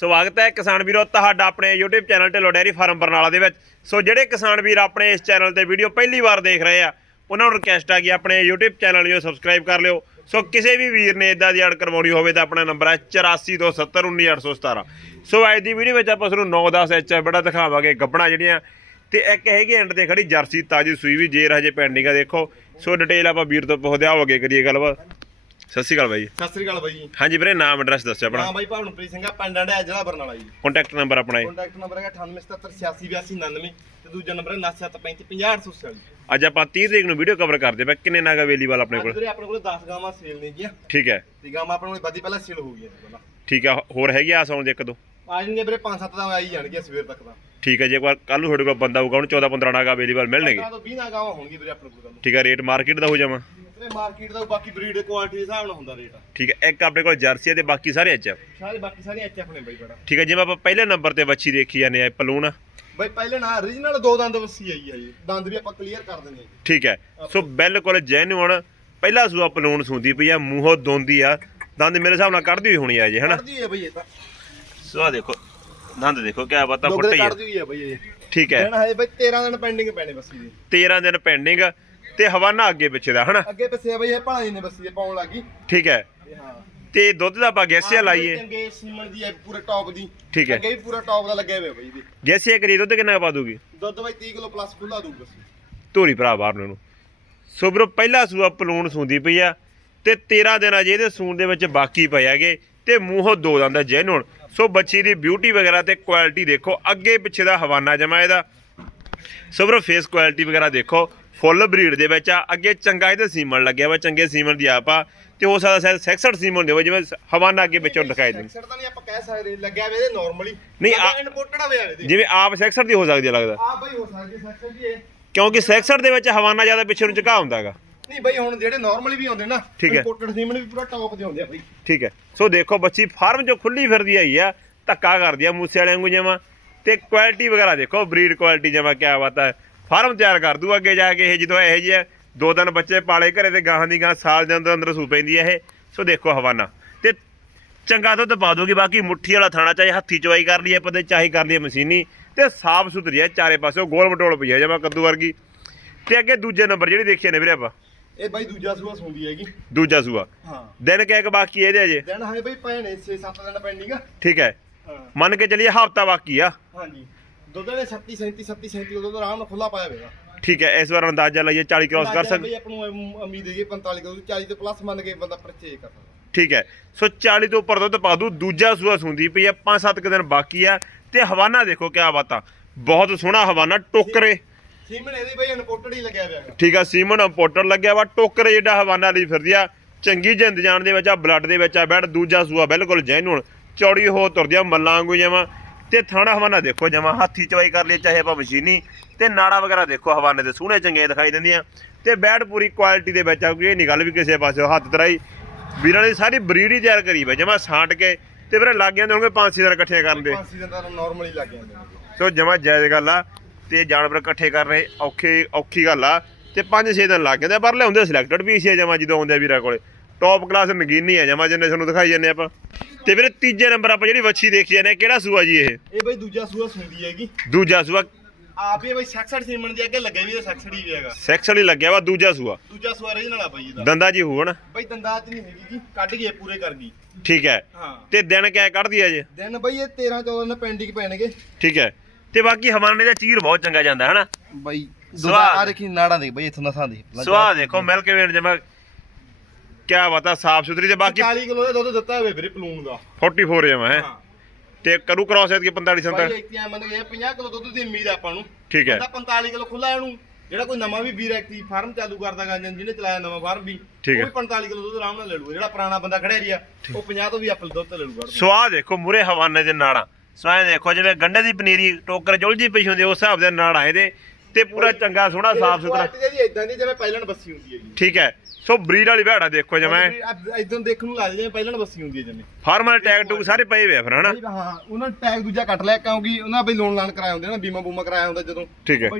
ਸਵਾਗਤ ਹੈ ਕਿਸਾਨ ਵੀਰੋ, ਤੁਹਾਡਾ ਆਪਣੇ YouTube channel Dhillon dairy farm Barnala ਦੇ ਵਿੱਚ। ਸੋ ਜਿਹੜੇ ਕਿਸਾਨ ਵੀਰ ਆਪਣੇ ਇਸ ਚੈਨਲ ਤੇ ਵੀਡੀਓ ਪਹਿਲੀ ਵਾਰ ਦੇਖ ਰਹੇ ਆ, ਉਹਨਾਂ ਨੂੰ ਰਿਕਵੈਸਟ ਆ ਕਿ ਆਪਣੇ YouTube ਚੈਨਲ ਨੂੰ ਸਬਸਕ੍ਰਾਈਬ ਕਰ ਲਿਓ। ਸੋ ਕਿਸੇ ਵੀ ਵੀਰ ਨੇ ਇਦਾਂ ਦੀ ਐਡ ਕਰਵਾਉਣੀ ਹੋਵੇ ਤਾਂ ਆਪਣਾ ਨੰਬਰ ਹੈ 8427191817 ਸੋ ਅੱਜ ਦੀ ਵੀਡੀਓ ਵਿੱਚ ਆਪਾਂ ਤੁਹਾਨੂੰ 9-10 ਐਚ ਬੜਾ ਦਿਖਾਵਾਂਗੇ ਗੱਬਣਾ ਜਿਹੜੀਆਂ। ਤੇ ਇੱਕ ਹੈਗੀ ਐਂਡ ਤੇ ਖੜੀ ਜਰਸੀ ਤਾਜੀ ਸੂਈ ਵੀ ਜੇਰ ਹਜੇ ਪੈਂਡਿੰਗ ਆ ਦੇਖੋ। ਸੋ ਡਿਟੇਲ ਆਪਾਂ ਵੀਰ ਤੋਂ ਪੁੱਛਦੇ ਆਵਾਂਗੇ ਕਰੀਏ ਗੱਲਬਾਤ। ਸਤਿ ਸ਼੍ਰੀ ਅਕਾਲ ਬਾਈ ਜੀ। ਸਤਿ ਸ੍ਰੀ ਅਕਾਲ ਬਾਈ ਜੀ। ਹਾਂਜੀ ਵੀਰੇ ਨਾਮ ਐਡਰੈਸ ਦੱਸਿਓ ਆਪਣਾ। ਹਾਂ ਬਾਈ ਭਾਵਨਪ੍ਰੀਤ ਸਿੰਘ ਆ ਪਿੰਡ ਅੰਡਿਆ ਜ਼ਿਲ੍ਹਾ ਬਰਨਾਲਾ ਜੀ। ਕੰਟੈਕਟ ਨੰਬਰ ਆਪਣਾ ਜੀ। ਕੰਟੈਕਟ ਨੰਬਰ ਹੈਗਾ 9877868299 ਤੇ ਦੂਜਾ ਨੰਬਰ ਹੈ 9735500840 ਅੱਜ ਆਪਾਂ 30 ਤਰੀਕ ਨੂੰ ਵੀਡੀਓ ਕਵਰ ਕਰਦੇ ਪਏ। ਕਿੰਨੇ ਨਾਗ ਅਵੇਲੇਬਲ ਆਪਣੇ ਕੋਲ? ਵੀਰੇ ਆਪਣੇ ਕੋਲ 10 ਗਾਵਾਂ ਸੇਲ ਨੇ ਜੀ ਠੀਕ ਹੈ। ਤੇ ਗਾਵਾਂ ਆਪਣੇ ਕੋਲ ਵਧੀ ਪਹਿਲਾਂ ਸੇਲ ਹੋ ਗਈਆਂ ਠੀਕ ਹੈ ਹੋਰ ਹੈਗੀ ਆ ਸੌਣ ਦੇ ਇੱਕ ਦੋ? ਆ ਜਾਣਗੇ ਵੀਰੇ 5-7 ਤਾਂ ਆ ਹੀ ਜਾਣਗੇ ਸਵੇਰ ਤੱਕ ਤਾਂ। ਠੀਕ ਹੈ ਜੇ ਕੋਈ ਕੱਲ ਨੂੰ ਤੁਹਾਡੇ ਕੋਲ ਬੰਦਾ ਹੋਊਗਾ ਉਹਨੂੰ 14 15 ਨਾਗ ਅਵੇਲੇਬਲ ਮਿਲਣਗੇ। 15 ਤੋਂ 20 ਨਾ ਗਾਵਾਂ ਹੋਣਗੀਆਂ ਵੀਰੇ ਆਪਣੇ ਕੋਲ ਠੀਕ ਹੈ ਰੇਟ ਮਾਰਕੀਟ ਦਾ ਹੋ ਜਾਵਾਂ। ਵੀਰੇ ਮਾਰਕੀਟ ਦਾ ਬਾਕੀ ਬਰੀਡ ਕੁਆਲਿਟੀ ਦੇ ਹਿਸਾਬ ਨਾਲ ਹੁੰਦਾ ਰੇਟ ਠੀਕ ਹੈ ਇੱਕ ਆਪਣੇ ਕੋਲ ਜਰਸੀ ਹੈ ਤੇ ਬਾਕੀ ਸਾਰੇ ਐਚ ਸਾਰੇ ਬਾਕੀ ਸਾਰੇ ਐਚ ਐਫ ਨੇ ਬਾਈ ਬੜਾ। ਠੀਕ ਹੈ ਜਿਵੇਂ ਆਪਾਂ ਪਹਿਲੇ ਨੰਬਰ ਤੇ ਵੱਛੀ ਦੇਖੀ ਜਾਂਦੇ ਆ ਪਲੂਨ ਬਾਈ ਪਹਿਲੇ ਨਾ origignal ਦੋ ਦੰਦ ਵਸੀ ਆਈ ਆ ਜੀ। ਦੰਦ ਵੀ ਆਪਾਂ ਕਲੀਅਰ ਕਰ ਦਿੰਦੇ ਹਾਂ। ਜੀ ਠੀਕ ਹੈ ਸੋ ਬਿਲਕੁਲ ਜੈਨੂਅਨ ਪਹਿਲਾ ਸੂਆ ਪਲੂਨ ਸੁੰਦੀ ਪਈ ਆ ਮੂੰਹੋਂ ਦੋਂਦੀ ਆ। ਦੰਦ ਮੇਰੇ ਹਿਸਾਬ ਨਾਲ ਕੱਢਦੀ ਹੋਈ ਹੋਣੀ ਆ ਜੇ ਹਨਾ? ਕੱਢਦੀ ਹੈ ਬਾਈ ਇਹ ਤਾਂ। ਸੋ ਆ ਦੇਖੋ ਦੰਦ ਦੇਖੋ ਕਿਆ ਬਾਤਾਂ ਦੁੱਧ ਫੁੱਟੇ ਹੀ ਆ। ਕੱਢਦੀ ਹੋਈ ਹੈ ਬਾਈ ਇਹ। ਠੀਕ ਹੈ। ਦਿਨ ਹੈ ਬਾਈ 13 ਦਿਨ ਪੈਂਡਿੰਗ ਪੈਣੇ ਬੱਸੀ ਦੇ। 13 ਦਿਨ ਪੈਂਡਿੰਗ ਤੇ ਹਵਾਨਾ ਅੱਗੇ ਪਿੱਛੇ ਦਾ ਹਨਾ? ਅੱਗੇ ਪਿੱਛੇ ਬਈ ਇਹ ਭਾਣਾ ਜੀ ਨੇ ਬੱਸੀ ਦੇ ਪਾਉਣ ਲੱਗੀ ਠੀਕ ਹੈ। ਤੇ ਹਾਂ। ਤੇ ਦੁੱਧ ਦਾ ਆਪਾਂ ਗੈਸਿਆ ਲਾਈਏ। ਚੰਗੇ ਸੀਮਨ ਦੀ ਹੈ ਪੂਰੇ ਟੌਪ ਦੀ। ਠੀਕ ਹੈ। ਅੱਗੇ ਵੀ ਪੂਰਾ ਟੌਪ ਦਾ ਲੱਗਿਆ ਹੋਇਆ ਬਈ ਜੀ ਗੈਸਿਆ ਕਰੀ ਦੁੱਧ ਕਿੰਨਾ ਪਾ ਦੂਗੀ ਦੁੱਧ ਬਾਈ 30 ਕਿਲੋ ਪਲੱਸ ਖੁੱਲਾ ਦੂ ਬੱਸੀ। ਧੂਰੀ ਭਰਾ ਬਾਹਰ ਨੂੰ ਇਹਨੂੰ। ਸੋ ਪਹਿਲਾ ਸੂਆ ਪਲੂਣ ਸੂੰਦੀ ਪਈ ਆ ਤੇ 13 ਦਿਨ ਅਜੇ ਇਹਦੇ ਸੂਣ ਦੇ ਵਿੱਚ ਬਾਕੀ ਪਏ ਹੈਗੇ ਤੇ ਮੂੰਹੋਂ ਦੋ ਦੰਦ ਜੈਨੂਨ। ਸੋ ਬੱਚੀ ਦੀ ਬਿਊਟੀ ਵਗੈਰਾ ਤੇ ਕੁਆਲਿਟੀ ਦੇਖੋ ਅੱਗੇ ਪਿੱਛੇ ਦਾ ਹਵਾਨਾ ਜਮਾ ਇਹਦਾ। ਸੋ ਫੇਸ ਕੁਆਲਿਟੀ ਵਗੈਰਾ ਦੇਖੋ। ਫੁੱਲ ਬਰੀਡ ਦੇ ਵਿੱਚ ਆ। ਅੱਗੇ ਚੰਗਾ ਇਹਦੇ ਸੀਮਨ ਲੱਗਿਆ ਵਾ ਚੰਗੇ ਸੀਮਨ ਦੀ ਆਪ ਆ। ਤੇ ਹੋ ਸਕਦਾ ਸ਼ਾਇਦ 66 ਸੀਮਨ ਦੇ ਹੋਵੇ ਜਿਵੇਂ ਹਵਾਨਾ ਅੱਗੇ ਵਿੱਚੋਂ ਦਿਖਾਈ ਦਿੰਦੇ। ਸੈਕਸਰ ਤਾਂ ਨਹੀਂ ਆਪਾਂ ਕਹਿ ਸਕਦੇ ਲੱਗਿਆ ਹੋਇਆ ਇਹਦੇ ਨਾਰਮਲੀ ਨਹੀਂ, ਆ- ਇਨਪੋਰਟਡ ਹੋਇਆ ਇਹਦੇ। ਜਿਵੇਂ ਆਪ 66 ਦੀ ਹੋ ਸਕਦੀ ਆ ਲੱਗਦਾ। ਆ ਬਾਈ ਹੋ ਸਕਦੀ ਸੈਕਸਰ ਜੀ ਇਹ। ਕਿਉਂਕਿ 66 ਦੇ ਵਿੱਚ ਹਵਾਨਾ ਜ਼ਿਆਦਾ ਪਿੱਛੇ ਨੂੰ ਝੁਕਾ ਹੁੰਦਾ ਹੈਗਾ। ਨਹੀਂ ਬਾਈ ਹੁਣ ਜਿਹੜੇ ਨਾਰਮਲੀ ਵੀ ਆਉਂਦੇ ਨਾ। ਇਨਪੋਰਟਡ ਸੀਮਨ ਵੀ ਪੂਰਾ ਟੌਪ ਦੇ ਆਉਂਦੇ ਆ ਬਾਈ। ਠੀਕ ਹੈ। ਸੋ ਦੇਖੋ ਬੱਚੀ ਫਾਰਮ ਚੋਂ ਖੁੱਲੀ ਫਿਰਦੀ ਆਈ ਆ ਧੱਕਾ ਕਰਦੀ ਆ ਮੂਸੇ ਵਾਲਿਆਂ ਨੂੰ ਜਮਾ। ਤੇ ਕੁਆਲਿਟੀ ਵਗੈਰਾ ਦੇਖੋ ਬਰੀਡ ਕੁਆਲਿਟੀ ਜਮਾ ਕਿਆ ਬਾਤ ਹੈ ਫਾਰਮ ਤਿਆਰ ਕਰ ਦੂ ਅੱਗੇ ਜਾ ਕੇ ਇਹ ਜਦੋਂ ਇਹ ਜਿਹੇ ਦੋ ਤਿੰਨ ਬੱਚੇ ਪਾਲੇ ਘਰੇ ਤੇ ਗਾਹਾਂ ਦੀ ਗਾਂ ਸਾਲ ਦੇ ਅੰਦਰ ਅੰਦਰ ਸੂ ਪੈਂਦੀ ਹੈ ਇਹ। ਸੋ ਦੇਖੋ ਹਵਾਨਾ। ਤੇ ਚੰਗਾ ਦੁੱਧ ਪਾ ਦੋਗੀ ਬਾਕੀ ਮੁੱਠੀ ਵਾਲਾ ਥਾਣਾ ਚਾਹੇ ਹੱਥੀ ਚਵਾਈ ਕਰ ਲਈਏ ਪਤੇ ਚਾਹੇ ਕਰ ਲਈਏ ਮਸ਼ੀਨੀ। ਤੇ ਸਾਫ਼ ਸੁਥਰੀ ਹੈ ਚਾਰੇ ਪਾਸੇ ਗੋਲ ਮਟੋਲ ਪਈ ਹੈ ਜਮਾ ਕੱਦੂ ਵਰਗੀ। ਤੇ ਅੱਗੇ ਦੂਜੇ ਨੰਬਰ ਜਿਹੜੀ ਦੇਖੀ ਨੇ ਵੀਰੇ ਆਪਾਂ। ਇਹ ਬਾਈ ਦੂਜਾ ਸੂਆ ਸੁੰਦੀ ਹੈਗੀ। ਦੂਜਾ ਸੂਆ। ਹਾਂ। ਦਿਨ ਕਿਆ ਕਿ ਬਾਕੀ ਇਹਦੇ ਅਜੇ। ਦਿਨ ਹੈ ਬਾਈ ਨੇ 6-7 ਦਿਨ ਪੈਂਡਿੰਗ ਠੀਕ ਹੈ। ਹਾਂ। ਮੰਨ ਕੇ ਚੱਲੀਏ ਹਫਤਾ ਬਾਕੀ ਆ। ਹਾਂਜੀ। ਦੁੱਧ ਨੇ 36 37 37 37 ਕਿਲੋ ਦੁੱਧ ਆਰਾਮ ਨਾਲ ਖੁੱਲਾ ਪਾਇਆ ਹੋਵੇਗਾ। ਠੀਕ ਹੈ ਇਸ ਵਾਰ ਅੰਦਾਜ਼ਾ ਲਾਈਏ 40 ਕ੍ਰਾਸ ਕਰ ਸਕਦੇ ਬਈ ਆਪਾਂ ਨੂੰ ਉਮ- ਉਮੀਦ ਹੈ ਜੀ 45 ਕਿਲੋ 40 ਤੋਂ ਪਲੱਸ ਮੰਨ ਕੇ ਬੰਦਾ ਪਰਚੇਜ ਕਰ ਸਕਦਾ। ਠੀਕ ਹੈ ਸੋ 40 ਤੋਂ ਉੱਪਰ ਦੁੱਧ ਪਾ ਦੂ ਦੂਜਾ ਸੂਆ ਸੁੰਦੀ ਪਈ ਆ 5-7 ਦਿਨ ਬਾਕੀ ਆ ਤੇ ਹਵਾਨਾ ਦੇਖੋ ਕਿਆ ਬਾਤਾਂ ਬਹੁਤ ਸੋਹਣਾ ਹਵਾਨਾ ਟੋਕਰੇ। ਸੀਮਨ ਇਹਦੀ ਬਈ ਇਨਪੋਰਟਡ ਹੀ ਲੱਗਿਆ ਹੋਇਆ ਠੀਕ ਆ ਸੀਮਨ ਇੰਪੋਰਟਰ ਲੱਗਿਆ ਵਾ ਟੋਕਰੇ ਜਿਹੜਾ ਹਵਾਨਾ ਲਈ ਫਿਰਦੀ ਆ ਚੰਗੀ ਜਿੰਦ ਜਾਨ ਦੇ ਵਿੱਚ ਆ ਬਲੱਡ ਦੇ ਵਿੱਚ ਆ ਬੈਠ ਦੂਜਾ ਸੂਆ ਬਿਲਕੁਲ ਜੈਨੂਨ ਚੌੜੀ ਹੋ ਤੁਰਦੀ ਆ ਮੱਲਾਂ ਵਾਂਗੂ ਜਮਾ ਤੇ ਥਾਣਾ ਹਵਾਨਾ ਦੇਖੋ ਜਮਾ ਹੱਥੀ ਚਵਾਈ ਕਰ ਲਈ ਚਾਹੇ ਆਪਾਂ ਮਸ਼ੀਨੀ ਤੇ ਨਾੜਾ ਵਗੈਰਾ ਦੇਖੋ ਹਵਾਨੇ ਦੇ ਸੋਹਣੇ ਚੰਗੇ ਦਿਖਾਈ ਦਿੰਦੀਆਂ। ਤੇ ਬੈਠ ਪੂਰੀ ਕੁਆਲਿਟੀ ਦੇ ਵਿੱਚ ਆ ਕੋਈ ਇਹ ਨਹੀਂ ਗੱਲ ਵੀ ਕਿਸੇ ਪਾਸੇ ਹੱਥ ਤਰਾਈ। ਵੀਰਾਂ ਦੀ ਸਾਰੀ ਬਰੀਡ ਹੀ ਤਿਆਰ ਕਰੀ ਵਾ ਜਮਾ ਸਾਂਟ ਕੇ ਤੇ ਵੀਰੇ ਲੱਗ ਜਾਂਦੇ ਹੋਣਗੇ ਪੰਜ ਛੇ ਦਿਨ ਇਕੱਠੇ ਕਰਨ ਦੇ। ਪੰਜ ਸੀਜ਼ਨ ਦਾ ਨਾਰਮਲੀ ਲੱਗ ਜਾਂਦੇ ਨੇ ਸੋ ਜਮਾ ਜਾਇਜ਼ ਗੱਲ ਆ ਤੇ ਜਾਨਵਰ ਇਕੱਠੇ ਕਰ ਰਹੇ ਔਖੇ ਔਖੀ ਗੱਲ ਆ ਤੇ 5-6 ਦਿਨ ਲੱਗ ਜਾਂਦੇ ਪਰ ਲਿਆਉਂਦੇ ਸਿਲੈਕਟਡ ਪੀਸ ਆ ਜਮਾ ਜਦੋਂ ਆਉਂਦੇ ਵੀਰਾਂ ਕੋਲੇ। ਟੌਪ ਕਲਾਸ ਨਗੀਨੀ ਆ ਜਮਾ ਜਿੰਨੇ ਤੁਹਾਨੂੰ ਦਿਖਾਈ ਜਾਂਦੇ ਆਪਾਂ। ਤੇ ਵੀਰੇ ਤੀਜੇ ਨੰਬਰ ਆਪਾਂ ਜਿਹੜੀ ਵੱਛੀ ਦੇਖੀ ਜਾਂਦੇ ਆ, ਕਿਹੜਾ ਸੂਆ ਜੀ ਇਹ? ਇਹ ਬਈ ਦੂਜਾ ਸੂਆ ਸੁੰਦੀ ਹੈਗੀ। ਦੂਜਾ ਸੂਆ। ਆਪ ਹੀ ਬਈ 66 ਸੀਮਨ ਦੀ ਅੱਗੇ ਲੱਗਿਆ ਵੀ ਇਹ 66 ਹੀ ਹੈਗਾ। ਸੈਕਸ ਵਾਲੀ ਲੱਗਿਆ ਵਾ ਦੂਜਾ ਸੂਆ। ਦੂਜਾ ਸੂਆ ਰੀਜਨਲ ਆ ਬਈ ਇਹਦਾ। ਦੰਦਾ ਜੀ ਹੋਣ ਬਈ ਦੰਦਾਤ ਨਹੀਂ ਹੈਗੀ ਜੀ ਕੱਢ ਗਏ ਪੂਰੇ ਕਰ ਗਈ। ਠੀਕ ਹੈ। ਹਾਂ। ਤੇ ਦਿਨ ਕਿਆ ਕੱਢਦੀ ਆ ਜੇ? ਦਿਨ ਬਈ ਇਹ 13 14 ਦਿਨ ਪੈਂਡਿੰਗ ਪੈਣਗੇ। ਠੀਕ ਹੈ। ਤੇ ਬਾਕੀ ਹਵਾਨੇ ਦਾ ਚੀਰ ਬਹੁਤ ਚੰਗਾ ਜਾਂਦਾ ਹੈ ਨਾ ਬਈ। ਆ ਦੇਖੀ ਨਾੜਾਂ ਦੇ ਬਈ ਇਥੋਂ ਨਸਾਂ ਦੇ ਸਵਾਹ ਦੇਖੋ ਮਿਲਕ ਵੇਨ ਜਮਾ ਕਿਆ ਬਤਾ ਸਾਫ਼ ਸੁਥਰੀ ਤੇ ਬਾਕੀ 40 ਕਿਲੋ ਦਾ ਦੁੱਧ ਦਿੱਤਾ ਹੋਵੇ ਵੀਰੇ ਪਲੂਨ ਦਾ। 44 ਜਮਾ ਹੈ। ਹਾਂ। ਤੇ ਕਰੂ ਕ੍ਰਾਸ ਐਤ ਕੇ 45 ਬਾਈ ਸੰਤਰ। ਇੱਥੇ ਮੰਨ ਗਏ 50 ਕਿਲੋ ਦੁੱਧ ਦੀ ਉਮੀਦ ਆ ਆਪਾਂ ਨੂੰ। ਠੀਕ ਹੈ। ਬੰਦਾ 45 ਕਿਲੋ ਖੁੱਲਾ ਇਹਨੂੰ ਜਿਹੜਾ ਕੋਈ ਨਵਾਂ ਵੀ ਵੀਰ ਐਕਟਿਵ ਫਾਰਮ ਚਾਲੂ ਕਰਦਾ ਗਾ ਜਾਂ ਜਿਹਨੇ ਚਲਾਇਆ ਨਵਾਂ ਫਾਰਮ ਵੀ ਠੀਕ ਹੈ। ਉਹ ਵੀ 45 ਕਿਲੋ ਦੁੱਧ ਆਰਾਮ ਨਾਲ ਲੈ ਲੂਗਾ। ਜਿਹੜਾ ਪੁਰਾਣਾ ਬੰਦਾ ਖੜਿਆ ਰਿਹਾ ਉਹ 50 ਤੋਂ ਵੀ ਐਪਲ ਦੁੱਧ ਲੈ ਲੂਗਾ। ਸਵਾਹ ਦੇਖੋ ਮੂਰੇ ਹਵਾਨੇ ਦੇ ਨਾੜਾਂ। ਸਵਾਹ ਦੇਖੋ ਜਿਵੇਂ ਗੰਡੇ ਦੀ ਪਨੀਰੀ ਟੋਕਰ ਜੁਲਜੀ ਪਈ ਹੁੰਦੀ ਉਸ ਹਿਸਾਬ ਦੇ ਨਾੜਾਂ ਇਹਦੇ। ਤੇ ਪੂਰਾ ਚੰਗਾ ਸੋਹਣਾ ਸਾਫ਼ ਸੁਥਰਾ। ਜਿਹਦੀ ਇਦਾਂ ਦੀ ਜਿਵੇਂ ਪਹਿਲਣ ਬੱਸੀ ਹੁੰਦੀ ਹੈ ਜੀ ਠੀਕ ਹੈ। ਸੋ ਬਰੀਡ ਵਾਲੀ ਭੈੜਾ ਦੇਖੋ ਜਿਵੇਂ ਇਦਾਂ ਦੇਖਣ ਨੂੰ ਲੱਗਦਾ ਜਿਵੇਂ ਪਹਿਲਣ ਬੱਸੀ ਹੁੰਦੀ ਹੈ ਜਿਵੇਂ ਫਾਰਮਲ ਟੈਗ ਟੂਗ ਸਾਰੇ ਪਏ ਹੋਏ ਆ ਫਿਰ ਹਨਾ? ਹਾਂ ਉਹਨਾਂ ਟੈਗ ਦੂਜਾ ਕੱਟ ਲਿਆ ਕਿਉਂਕਿ ਉਹਨਾਂ ਬਈ ਲੋਨ ਲਾਨ ਕਰਾਇਆ ਹੁੰਦੇ ਨਾ ਬੀਮਾ ਬੂਮਾ ਕਰਾਇਆ ਹੁੰਦਾ ਜਦੋਂ। ਠੀਕ ਹੈ।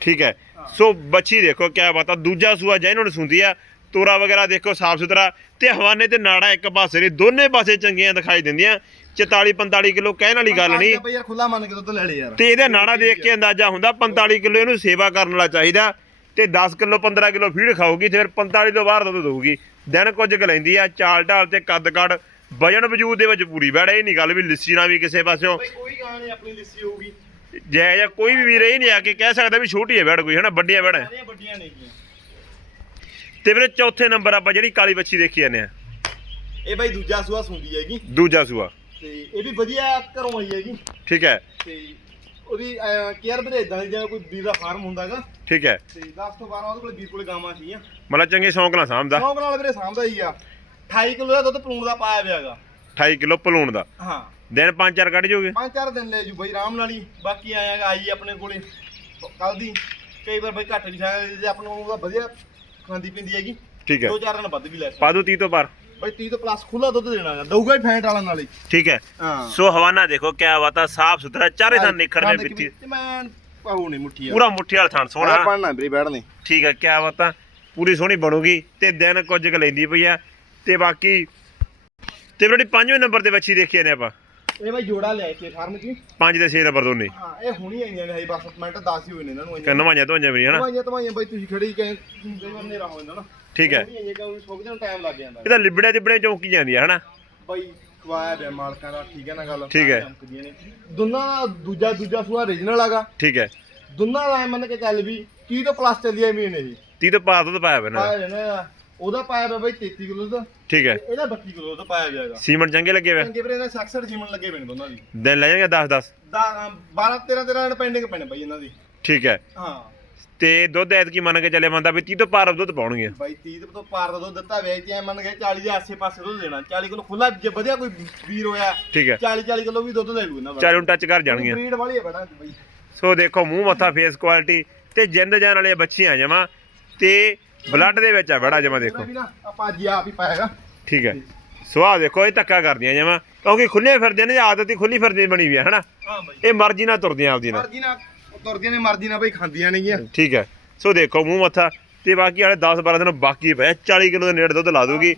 ਠੀਕ ਹੈ। ਸੋ ਬੱਚੀ ਦੇਖੋ ਕਿਆ ਬਾਤ ਆ। ਦੂਜਾ ਸੂਆ ਜੈ ਇਹਨਾਂ ਨੂੰ ਸੁੰਦੀ ਆ। ਤੋਰਾ ਵਗੈਰਾ ਦੇਖੋ ਸਾਫ਼ ਸੁਥਰਾ। ਤੇ ਹਵਾਨੇ ਤੇ ਨਾੜਾ ਇੱਕ ਪਾਸੇ ਨੇ ਦੋਨੇ ਪਾਸੇ ਚੰਗੀਆਂ ਦਿਖਾਈ ਦਿੰਦੀਆਂ। 44 45 ਕਿਲੋ ਕਹਿਣ ਵਾਲੀ ਗੱਲ ਨਹੀਂ। ਬਈ ਯਾਰ ਖੁੱਲਾ ਮੰਨ ਕੇ ਦੁੱਧ ਲੈ ਲੈ ਯਾਰ। ਤੇ ਇਹਦਾ ਨਾੜਾ ਦੇਖ ਕੇ ਅੰਦਾਜ਼ਾ ਹੁੰਦਾ 45 ਕਿਲੋ ਇਹਨੂੰ ਸੇਵਾ ਕਰਨ ਵਾਲਾ ਚਾਹੀਦਾ। ਤੇ 10 ਕਿਲੋ 15 ਕਿਲੋ ਫੀਡ ਖਾਊਗੀ ਤੇ ਫਿਰ 45 ਤੋਂ ਬਾਹਰ ਦੁੱਧ ਦਊਗੀ। ਦਿਨ ਕੁਝ ਕੁ ਲੈਂਦੀ ਆ ਚਾਲ ਢਾਲ ਤੇ ਕੱਦ ਕੱਦ ਵਜਨ ਵਜੂਦ ਦੇ ਵਿੱਚ ਪੂਰੀ ਬੈੜ ਇਹ ਨਹੀਂ ਗੱਲ ਵੀ ਲਿੱਸੀ ਨਾ ਵੀ ਕਿਸੇ ਪਾਸਿਓਂ। ਬਈ ਕੋਈ ਗਾਂ ਨਹੀਂ ਆਪਣੀ ਲਿੱਸੀ ਹੋਊਗੀ। ਜੈ ਜਾਂ ਕੋਈ ਵੀ ਵੀਰ ਇਹ ਨਹੀਂ ਆ ਕੇ ਕਹਿ ਸਕਦਾ ਵੀ ਛੋਟੀ ਹੈ ਬੈੜ ਕੋਈ ਹਨਾ ਵੱਡੀਆਂ ਬੈੜ ਸਾਰੀਆਂ ਵੱਡੀਆਂ ਤੇ ਵੀਰੇ ਚੌਥੇ ਨੰਬਰ ਆਪਾਂ ਜਿਹੜੀ ਕਾਲੀ ਬੱਚੀ ਦੇਖੀ ਜਾਂਦੇ ਆ। ਇਹ ਬਈ ਦੂਜਾ ਸੂਆ ਸੁੰਦੀ ਹੈਗੀ। ਦੂਜਾ ਸੂਆ। ਤੇ ਇਹ ਵੀ ਵਧੀਆ ਘਰੋਂ ਆਈ ਹੈਗੀ। ਠੀਕ ਹੈ। ਤੇ ਉਹਦੀ ਕੇਅਰ ਵੀਰੇ ਇਦਾਂ ਦੀ ਜਿਵੇਂ ਕੋਈ ਵੀਰ ਦਾ ਫਾਰਮ ਹੁੰਦਾਗਾ ਠੀਕ ਹੈ। ਤੇ 10 ਤੋਂ 12 ਉਹਦੇ ਕੋਲ ਵੀਰ ਕੋਲੇ ਗਾਵਾਂ ਸੀਗੀਆਂ। ਮਤਲਬ ਚੰਗੇ ਸ਼ੌਂਕ ਨਾਲ ਸਾਂਭਦਾ। ਸ਼ੌਂਕ ਨਾਲ ਵੀਰੇ ਸਾਂਭਦਾ ਹੀ ਆ। 28 ਕਿਲੋ ਦਾ ਦੁੱਧ ਪਲੂਣ ਦਾ ਪਾਇਆ ਵਿਆਗਾ 28 ਕਿਲੋ ਪਲੂਣ ਦਾ। ਹਾਂ। ਦਿਨ ਪੰਜ ਚਾਰ ਕੱਢ ਜੋਗੇ? ਪੰਜ ਚਾਰ ਦਿਨ ਲੈ ਜੂ ਬਈ ਆਰਾਮ ਨਾਲ ਹੀ। ਬਾਕੀ ਆਇਆ ਆਈ ਆਪਣੇ ਕੋਲੇ। ਕੱਲ ਦੀ। ਕਈ ਵਾਰ ਬਈ ਘੱਟ ਵੀ ਸਕਦੀ ਜੇ ਆਪਾਂ ਨੂੰ ਉਹਦਾ ਵਧੀਆ ਖਾਂਦੀ ਪਿੰਦੀ ਹੈਗੀ। ਠੀਕ ਹੈ। ਦੋ ਚਾਰ ਦਿਨ ਵੱਧ ਵੀ ਲੈ ਸਕਦਾ। ਪਾ ਦੂ 30 ਤੋਂ ਪਰ ਬਈ 30 ਤੋਂ ਪਲੱਸ ਖੁੱਲਾ ਦੁੱਧ ਦੇਣਾ ਗਾ ਦਊਗਾ ਹੀ ਫੈਂਟ ਵਾਲਾ ਨਾਲ ਹੀ। ਠੀਕ ਹੈ। ਹਾਂ। ਸੋ ਹਵਾਨਾ ਦੇਖੋ ਕਿਆ ਬਾਤ ਆ ਸਾਫ਼ ਸੁਥਰਾ ਚਾਰੇ ਥਾਂ ਨਿਖੜਵੇਂ ਬੰਦ ਮਿੱਟੀ ਤੇ ਮੈਂ ਪਾਉ ਨਹੀਂ ਮੁੱਠੀ ਆ ਪੂਰਾ ਮੁੱਠੀ ਵਾਲਾ ਥਾਂ ਸੋਹਣਾ। ਪੜਨਾ ਵੀਰੇ ਬੈਠਨੇ। ਠੀਕ ਹੈ ਕਿਆ ਬਾਤ ਆ ਪੂਰੀ ਸੋਹਣੀ ਬਣੂਗੀ ਤੇ ਦਿਨ ਕੁਝ ਕੁ ਲੈਂਦੀ ਪਈ ਆ। ਤੇ ਬਾਕੀ ਤੇ ਵੀਰੇ ਪੰਜਵੇਂ ਨੰਬਰ ਤੇ ਬੱਚੀ ਦੇਖੀ ਨੇ ਆਪਾਂ। ਇਹ ਬਈ ਜੋੜਾ ਲਿਆ ਕੇ ਫਾਰਮ ਚ। ਪੰਜ ਤੇ 6 ਨੰਬਰ ਦੋਨੇ। ਹਾਂ ਇਹ ਹੁਣੀ ਆਈਆਂ ਨੇ ਹਈ ਬਸ ਮਿੰਟ 10 ਹੀ ਹੋਏ ਨੇ ਇਹਨਾਂ ਨੂੰ। ਆਈਆਂ ਨਵਾਈਆਂ ਧੋਈਆਂ ਵੀ ਨੀ ਹਨਾ? ਤਵਾਈਆਂ ਤਵਾਈਆਂ ਬਈ ਤੁਸੀਂ ਖੜੀ ਕਹੇ ਕਈ ਵਾਰ ਨੇਰਾ ਹੋ ਜਾਂਦਾ ਨਾ? ਠੀਕ ਹੈ। ਹੁਣੀ ਆਈਆਂ ਕਿ ਉਹਨੂੰ ਸੁੱਕਦੇ ਨੂੰ ਟਾਈਮ ਲੱਗ ਜਾਂਦਾ। ਇਹ ਤਾਂ ਲਿਬੜਿਆ ਲਿਬੜਿਆ ਚੌਂਕੀ ਜਾਂਦੀ ਆ ਹਨਾ? ਬਈ ਖਵਾਇਆ ਪਿਆ ਮਾਲਕਾਂ ਦਾ ਠੀਕ ਹੈ ਨਾ ਗੱਲ? ਠੀਕ ਹੈ। ਚਮਕਦੀਆਂ ਨੇ। ਦੋਨਾਂ ਦਾ ਦੂਜਾ ਦੂਜਾ ਸੂਆ ਓਰੀਜਨਲ ਹੈਗਾ। ਠੀਕ ਹੈ। ਦੋਨਾਂ ਦਾ ਐਂ ਮੰਨ ਕੇ ਚੱਲ ਵੀ 30 ਤੋਂ ਪਲੱਸ ਚੱਲੀ ਮੀਨ ਇਹ। 30 ਤੋਂ ਪਾ ਦੁੱਧ ਪਾਇਆ ਬਣਾ ਪਾਇਆ ਨਾ ਉਹਦਾ ਪਾਇਆ ਪਿਆ ਬਈ 33 ਕਿਲੋ ਦਾ। ਠੀਕ ਹੈ। ਇਹਦਾ 32 ਕਿਲੋ ਦਾ ਪਾਇਆ ਗਿਆ ਹੈਗਾ। ਸੀਮਨ ਚੰਗੇ ਲੱਗੇ ਵੇ। ਚੰਗੇ ਵੀਰੇ ਇਹਨਾਂ 66 ਜੀਮਨ ਲੱਗੇ ਨੇ ਦੋਨਾਂ ਦੀ। ਦਿਨ ਲੈ ਜਾਣਗੇ 10 10 ਦਾ 12 13 13 ਪੈਂਡਿੰਗ ਪੈਣੇ ਬਈ ਇਹਨਾਂ ਦੀ। ਠੀਕ ਹੈ। ਹਾਂ। ਤੇ ਦੁੱਧ ਐਤਕੀ ਮੰਨ ਕੇ ਚੱਲੇ ਬੰਦਾ ਵੀ 30 ਤੋਂ ਪਾਰ ਦੁੱਧ ਪਾਉਣਗੇ। ਬਾਈ 30 ਤੋਂ ਪਾਰ ਦਾ ਦੁੱਧ ਦਿੱਤਾ ਵੇਚ ਐ ਮੰਨ ਕੇ 40 ਦੇ ਆਸੇ ਪਾਸੇ ਦੁੱਧ ਦੇਣਾ 40 ਕਿਲੋ ਖੁੱਲਾ ਜੇ ਵਧੀਆ ਕੋਈ ਵੀਰ ਹੋਇਆ ਠੀਕ ਹੈ। 40 40 ਕਿਲੋ ਵੀ ਦੁੱਧ ਲੈ ਲੂ ਇਹਨਾਂ ਚਾਰੇ ਨੂੰ ਟੱਚ ਕਰ ਜਾਣਗੇ ਬਰੀਡ ਵਾਲੀ ਹੈ ਬੜਾ ਬਈ। ਸੋ ਦੇਖੋ ਮੂੰਹ ਮੱਥਾ ਫੇਸ ਕੁਆਲਿਟੀ ਤੇ ਜਿੰਦ ਜਾਨ ਵਾਲੀਆਂ ਬੱਚੀਆਂ ਜਮਾ ਤੇ ਬਲੱਡ ਦੇ ਵਿੱਚ ਆ ਬੜਾ ਜਮਾ ਦੇਖੋ। ਆਪਾਂ ਅੱਜ ਆਪ ਹੀ ਪਾਏਗਾ ਠੀਕ ਹੈ। ਸੋ ਦੇਖੋ ਇਹ ਧੱਕਾ ਕਰਦੀਆਂ ਜਮਾ। ਕਿਉਂਕਿ ਖੁੱਲੇ ਫਿਰਦੇ ਨੇ ਆਦਤ ਹੀ ਖੁੱਲੀ ਫਿਰਦੀ ਬਣੀ ਵੀ ਹੈ ਹਨਾ? ਹਾਂ ਬਾਈ। ਇਹ ਮਰਜ਼ੀ ਨਾਲ ਤੁਰਦੀਆਂ ਆਪਦੀ ਨਾਲ। ਮਰਜ਼ੀ ਨਾਲ ਤੁਰਦੀਆਂ ਨੇ ਮਰਜ਼ੀ ਨਾਲ ਬਈ ਖਾਂਦੀਆਂ ਨੇਗੀਆਂ। ਠੀਕ ਹੈ। ਸੋ ਦੇਖੋ ਮੂੰਹ ਮੱਥਾ। ਤੇ ਬਾਕੀ ਵਾਲੇ 10 12 ਦਿਨ ਬਾਕੀ ਪਏ 40 ਕਿਲੋ ਦੇ ਨੇੜੇ ਦੁੱਧ ਲਾ ਦੂਗੀ।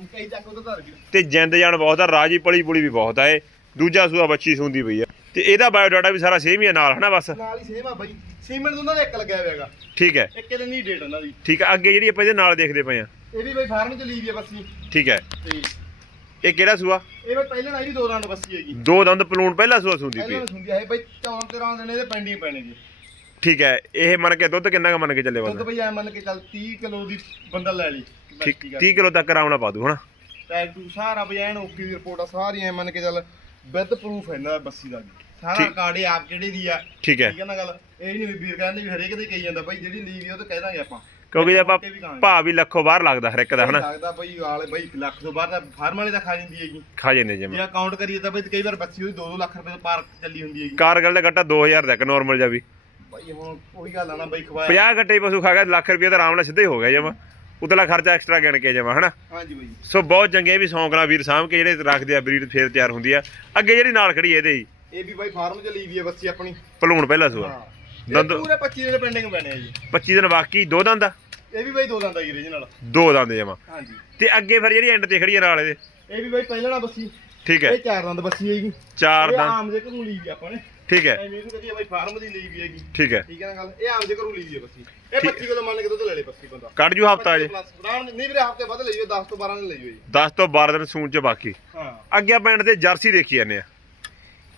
ਤੇ ਜਿੰਦ ਜਾਨ ਬਹੁਤ ਆ ਰਾਜੀ ਪਲੀ ਪੁਲੀ ਵੀ ਬਹੁਤ ਆ ਇਹ। ਦੂਜਾ ਸੂਆ ਬੱਚੀ ਸੁੰਦੀ ਪਈ ਆ। ਤੇ ਇਹਦਾ ਬਾਇਓਡਾਟਾ ਵੀ ਸਾਰਾ ਸੇਮ ਹੀ ਆ ਨਾਲ ਹਨਾ ਬਸ? ਨਾਲ ਹੀ ਸੇਮ ਆ ਬਾਈ। ਸੀਮੈਂਟ ਦੋਨਾਂ ਦਾ ਇੱਕ ਲੱਗਿਆ ਹੋਇਆਗਾ ਠੀਕ ਹੈ। ਇੱਕ ਦਿਨ ਦੀ ਡੇਟ ਉਹਨਾਂ ਦੀ। ਠੀਕ ਹੈ ਅੱਗੇ ਜਿਹੜੀ ਆਪਾਂ ਇਹਦੇ ਨਾਲ ਦੇਖਦੇ ਪਏ ਆ। ਇਹ ਵੀ ਬਈ ਫਾਰਮ ਚ ਲਈ ਵੀ ਆ ਬੱਸੀ। ਠੀਕ ਹੈ। ਤੇ ਇਹ ਕਿਹੜਾ ਸੂਆ? ਇਹ ਪਹਿਲਾਂ ਵੀ ਦੋ ਦੰਦ ਬੱਸੀ ਹੈਗੀ। ਦੋ ਦੰਦ ਪਲੂਣ ਪਹਿਲਾ ਸੂਆ ਸੁੰਦੀ ਪਈ ਪਹਿਲਾਂ। ਨੂੰ ਸੁਣਦੀ ਹੈ ਬਈ 14 13 ਦਿਨ ਇਹਦੇ ਪੈਂਡਿੰਗ ਪੈਣੇ ਜੀ ਠੀਕ ਹੈ ਇਹ ਮੰਨ ਕੇ ਦੁੱਧ ਕਿੰਨਾ ਕ ਮੰਨ ਕੇ ਚੱਲੇ ਦੁੱਧ ਬੰਦਾ ਐ ਮੰਨ ਕੇ ਚੱਲ 30 ਕਿਲੋ ਦੀ ਬੰਦਾ ਲੈ ਲਈ ਠੀਕ 30 ਕਿਲੋ ਤੱਕ ਆਰਾਮ ਨਾਲ ਪਾ ਦੂ ਹਨਾ? ਟੈਗ ਟੂ ਸਾਰਾ ਬਈ ਐਨ ਓਕੇ ਦੀ ਰਿਪੋਰਟ ਆ ਸਾਰੀ ਐ ਮੰਨ ਕੇ ਚੱਲ ਵਿਦ ਪ੍ਰੂਫ ਹੈ ਦਾ ਬੱਸੀ ਦਾ ਵੀ। ਸਾਰਾ ਠੀਕ। ਇਹ ਆਪ ਜਿਹੜੇ ਦੀ ਆ। ਠੀਕ ਹੈ। ਠੀਕ ਹੈ ਨਾ ਗੱਲ? ਇਹ ਨਹੀਂ ਵੀ ਵੀਰ ਕਹਿੰਦੇ ਵੀ ਹਰੇਕ ਦੇ ਕਹੀ ਜਾਂਦਾ ਬਈ ਜਿਹੜੀ ਲਈ ਵੀ ਉਹ ਤਾਂ ਕਹਿ ਦਾਂਗੇ ਆਪਾਂ। ਕਿਉਂਕਿ ਜੇ ਆਪਾਂ ਵੀ ਕਹਾਂਗੇ। ਭਾਅ ਵੀ ਲੱਖੋਂ ਬਾਹਰ ਲੱਗਦਾ ਹਰ ਇੱਕ ਦਾ ਹਨਾ? ਲੱਗਦਾ ਬਈ ਵਾਲੇ ਬਈ ਲੱਖ ਤੋਂ ਬਾਅਦ ਤਾਂ ਫਾਰਮ ਵਾਲੇ ਦਾ ਖਾ ਜਾਂਦੀ ਹੈਗੀ। ਖਾ ਜਾਂਦੇ ਜਿਵੇਂ ਜੇ ਅਕਾਊਂਟ ਕਰੀਏ ਤਾਂ ਬਈ ਕਈ ਵਾਰ ਬੱਚੀ ਉਹਦੀ 2-2 ਲੱਖ ਰੁਪਏ ਤੋਂ ਪਾਰ ਚੱਲੀ ਹੁੰਦੀ ਹੈਗੀ। ਕਾਰਗਲ ਦਾ ਗੱਟਾ 2000 ਦਾ ਇੱਕ ਨਾਰਮਲ ਜਿਹਾ ਵੀ। ਬਈ ਹੁਣ ਉਹੀ ਗੱਲ ਆ ਨਾ ਬਈ ਖਵਾਇਆ। 50 ਗੱਟੇ ਪਸ਼ੂ ਖਾ ਗਿਆ ਲੱਖ ਰੁਪਏ ਤਾਂ ਆਰਾਮ ਨਾਲ ਸਿੱਧੇ ਹੋ ਗਿਆ ਜਮਾ। ਉਤਲਾ ਖਰਚਾ ਐਕਸਟਰਾ ਗਿਣ ਕੇ ਜਮਾ ਹਨਾ? ਹਾਂਜੀ ਬਈ। ਸੋ ਬਹੁਤ ਚੰਗੇ ਵੀ ਸੌਂਕ ਨਾਲ ਵੀਰ ਸਾਂਭ ਕੇ ਜਿਹੜੇ ਰੱਖਦੇ ਆ ਬਰੀਡ ਫੇਰ ਤਿਆਰ ਹੁੰਦੀ ਆ। ਅੱਗੇ ਜਿਹੜੀ ਨਾਲ ਖੜੀ ਇਹਦੇ ਹੀ। ਇਹ ਵੀ ਬਈ ਫਾਰਮ ਚ ਲਈ ਵੀ ਹੈ ਬੱਚੀ ਆਪਣੀ। ਭਲੂਣ ਪਹਿਲਾ ਸੂਆ। ਹਾਂ। ਇਹ ਦੰਦ- ਪੂਰੇ 25 ਦਿਨ ਪੈਂਡਿੰਗ ਪੈਣੇ ਆ ਜੀ। 25 ਦਿਨ ਬਾਕੀ ਦੋ ਦੰਦ ਆ? ਇਹ ਵੀ ਬਈ ਦੋ ਦੰਦ ਆ ਜੀ ਨਾਲ ਦੋ ਦੰਦ ਜਮਾ। ਹਾਂਜੀ। ਤੇ ਅੱਗੇ ਫਿਰ ਜਿਹੜੀ ਐਂਡ ਤੇ ਖੜੀ ਆ ਨਾਲ ਇਹਦੇ? ਇਹ ਵੀ ਬਈ ਪਹਿਲਾਂ ਨਾ ਬੱਸੀ ਠੀਕ ਹੈ। ਇਹ ਚਾਰ ਦੰਦ ਬੱਸੀ ਹੈਗੀ ਚਾਰ ਇਹ ਦੰਦ। ਆਮ ਜੇ ਘਰੂ ਲਈ ਵੀ ਆਪਾਂ ਨੇ। ਠੀਕ ਹੈ। ਐਵੇਂ ਕਰੀਏ ਬਈ ਫਾਰਮ ਦੀ ਲਈ ਵੀ ਹੈਗੀ। ਠੀਕ ਹੈ। ਠੀਕ ਹੈ ਨਾ ਗੱਲ? ਇਹ ਆਮ ਜੇ ਘਰੂ ਲਈ ਵੀ ਹੈ ਬੱਸੀ। ਇਹ 25 ਕਿਲੋ ਮੰਨ ਕੇ ਦੁੱਧ ਲੈ ਲੇ ਬੱਸੀ ਬੰਦਾ। ਕੱਢ ਜੂ ਹਫਤਾ ਜੇ 25 plus, ਆਰਾਮ ਨਾਲ- ਨਹੀਂ ਵੀਰੇ ਹਫ਼ਤੇ ਵੱਧ ਲਈਓ 10 ਤੋਂ 12 ਦਿਨ ਲਈਓ ਜੀ 10 ਤੋਂ 12 ਦਿਨ ਸੂਣ ਚ ਬਾਕੀ। ਹਾਂ। ਅੱਗੇ ਐਂਡ ਤੇ ਜਰਸੀ ਦੇਖੀ ਜਾਂਦੇ ਆ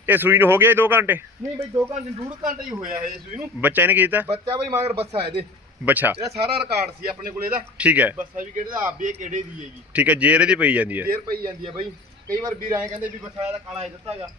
ਇਹ ਸੂਈ ਨੂੰ ਹੋ ਗਿਆ 2 ਘੰਟੇ? ਨਹੀਂ ਬਈ 2 ਘੰਟੇ ਡੂਢ ਘੰਟੇ ਹੀ ਹੋਇਆ ਇਹ ਸੂਈ ਨੂੰ। ਬੱਚਾ ਇਹਨੇ ਕੀ ਕੀਤਾ? ਬੱਚਾ ਬਈ ਮਗਰ ਬੱਸਾ ਇਹਦੇ। ਬੱਚਾ। ਇਹਦਾ ਸਾਰਾ ਰਿਕਾਰਡ ਸੀ ਆਪਣੇ ਕੋਲ ਇਹਦਾ। ਠੀਕ ਹੈ। ਬੱਸਾ ਵੀ ਕਿਹੜੇ ਦਾ ਆਪ ਵੀ ਇਹ ਕਿਹੜੇ ਦੀ ਹੈਗੀ। ਠੀਕ ਹੈ ਜੇਰ ਇਹਦੀ ਪਈ ਜਾਂਦੀ ਹੈ। ਫੇਰ ਪਈ ਜਾਂਦੀ ਹੈ ਬਈ। ਕਈ ਵਾਰ ਵੀਰ ਐਂ ਕਹਿੰਦੇ ਵੀ ਬੱਸਾ ਇਹਦਾ ਕਾਲਾ ਹੀ ਦਿੱਤਾਗਾ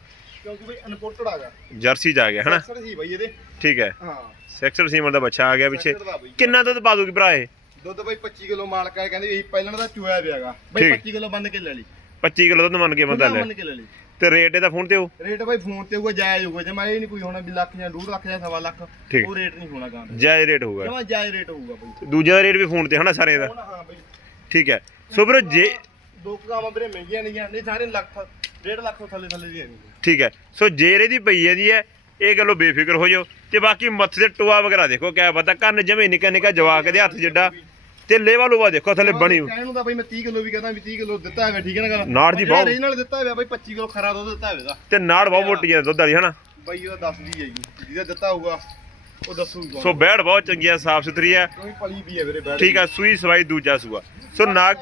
ਕਿਉਂਕਿ ਬਈ ਅਨਪੋਰਟਡ ਆਗਾ ਜਰਸੀ ਆ ਗਿਆ ਹਨਾ? ਅਕਸਰ ਸੀ ਬਈ ਇਹਦੇ। ਠੀਕ ਹੈ। ਹਾਂ। ਸੈਕਟਰ ਸੀਮਨ ਦਾ ਬੱਚਾ ਆ ਗਿਆ ਪਿੱਛੇ। ਦਾ ਬਈ। ਕਿੰਨਾ ਦੁੱਧ ਪਾ ਦੂਗੀ ਭਰਾ ਇਹ? ਦੁੱਧ ਬਈ 25 ਕਿਲੋ ਮਾਲਕ ਹੈ ਕਹਿੰਦੇ ਵੀ ਪਹਿਲਾਂ ਦਾ ਚੂਆ ਪਿਆਗਾ ਬਈ ਠੀਕ। 25 ਕਿਲੋ ਬੰਨ ਕੇ ਲੈ ਲਈ। 25 ਕਿਲੋ ਦੁੱਧ ਮੰਨ ਕੇ ਬੰਦਾ ਲੈ। ਮੰਨ ਕੇ ਲੈ ਲਈ। ਤੇ ਰੇਟ ਇਹਦਾ ਫੋਨ ਤੇ ਉਹ ਰੇਟ ਬਈ ਫੋਨ ਤੇ ਹੋਊਗਾ ਜਾਇਜ਼ ਹੋਊਗਾ। ਜੇ ਮੈਂ ਇਹ ਨਹੀਂ ਕੋਈ ਹੋਣਾ ਵੀ ਲੱਖ ਜਾਂ 2 ਲੱਖ ਜਾਂ ਸਵਾ ਲੱਖ ਠੀਕ। ਉਹ ਰੇਟ ਨਹੀਂ ਹੋਣਾ ਗਾਂ। ਦਾ ਜਾਇਜ਼ ਰੇਟ ਹੋਊਗਾ। ਜਮਾ ਜਾਇਜ਼ ਰੇਟ ਹੋਊਗਾ ਬਈ। ਦੂਜੇ ਦਾ ਰੇਟ ਵੀ ਫੋਨ ਤੇ ਹਨਾ ਸਾਰੇ ਦਾ? ਹੁਣ ਹਾਂ ਬਈ। ਠੀਕ ਹੈ। ਸੋ ਵੀਰੋ ਜੇ ਦੋ ਕੁ ਗਾਵਾਂ ਵੀਰੇ ਮਹਿੰਗੀਆਂ ਨਹੀਂ ਆ ਨਹੀਂ ਸਾਰੇ ਲੱਖ 1.5 ਲੱਖ ਤੋਂ ਥੱਲੇ ਥੱਲੇ ਦੀਆਂ ਨਹੀਂ ਠੀਕ ਹੈ। ਸੋ ਜੇਰ ਇਹਦੀ ਪਈ ਜਾਂਦੀ ਹੈ ਇਹ ਗੱਲੋਂ ਬੇਫਿਕਰ ਹੋ ਜਾਓ। ਤੇ ਬਾਕੀ ਮੱਥੇ ਤੇ ਟੋਆ ਵਗੈਰਾ ਦੇਖੋ ਕਿਆ ਪਤਾ ਕੰਨ ਜਮੇ ਨਿੱਕਾ ਨਿੱਕਾ ਜਵਾਕ ਦੇ ਹੱਥ ਜਿੱਡਾ। ਤੇ ਲੇਵਾ ਲੂਵਾ ਦੇਖੋ ਥੱਲੇ ਬਣੀ ਹੋਈ। ਕਹਿਣ ਨੂੰ ਤਾਂ ਬਈ ਮੈਂ 30 ਕਿਲੋ ਵੀ ਕਹਿੰਦਾ ਵੀ 30 ਕਿਲੋ ਦਿੱਤਾ ਹੋਇਆ ਠੀਕ ਹੈ ਨਾ ਗੱਲ? ਨਾੜ ਦੀ ਬਹੁਤ- ਰੀਜਨਲ ਦਿੱਤਾ ਹੋਇਆ ਬਈ 25 ਕਿਲੋ ਖਰਾ ਦੁੱਧ ਦਿੱਤਾ ਹੋਵੇਗਾ ਤੇ ਨਾੜ ਬਹੁਤ ਮੋਟੀ ਹੈ ਦੁੱਧ ਵਾਲੀ ਹਨਾ ਬਈ ਉਹਦਾ ਦੱਸਦੀ ਹੈ ਜੀ ਜਿਹਦਾ ਦਿੱਤਾ ਹੋਊਗਾ ਉਹ ਦੱਸੂਗਾ। ਸੋ ਬੈੜ ਬਹੁਤ ਚੰਗੀ ਹੈ ਸਾਫ਼ ਸੁਥਰੀ ਹੈ। ਕਿਉਂਕਿ ਪਲੀ ਵੀ ਹੈ ਵੀਰੇ ਬੈਠ ਠੀਕ ਹੈ ਸੂਈ ਸਵਾਈ ਦੂਜਾ ਸੂਆ। ਸੋ ਨਾਗ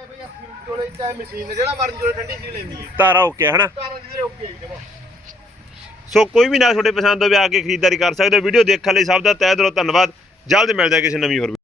ਚੋਲੇ ਚਾਹੇ ਮਸ਼ੀਨ ਨੇ ਜਿਹੜਾ ਮਰਜ਼ੀ ਚੋਲੇ ਠੰਡੀ ਸੀ ਲੈਂਦੀ ਹੈ। ਤਾਰਾ ਓਕੇ ਹਨਾ? ਜੀ ਜਮਾ। ਸੋ ਕੋਈ ਵੀ ਨਾ ਤੁਹਾਡੇ ਪਸੰਦ ਹੋਵੇ ਆ ਕੇ ਖਰੀਦਦਾਰੀ ਕਰ ਸਕਦੇ ਹੋ। ਵੀਡੀਓ ਦੇਖਣ ਲਈ ਸਭ ਦਾ ਤਹਿ ਦਿਲੋਂ ਧੰਨਵਾਦ। ਜਲਦ ਮਿਲਦੇ ਹਾਂ ਕਿਸੇ ਨਵੀਂ ਹੋਰ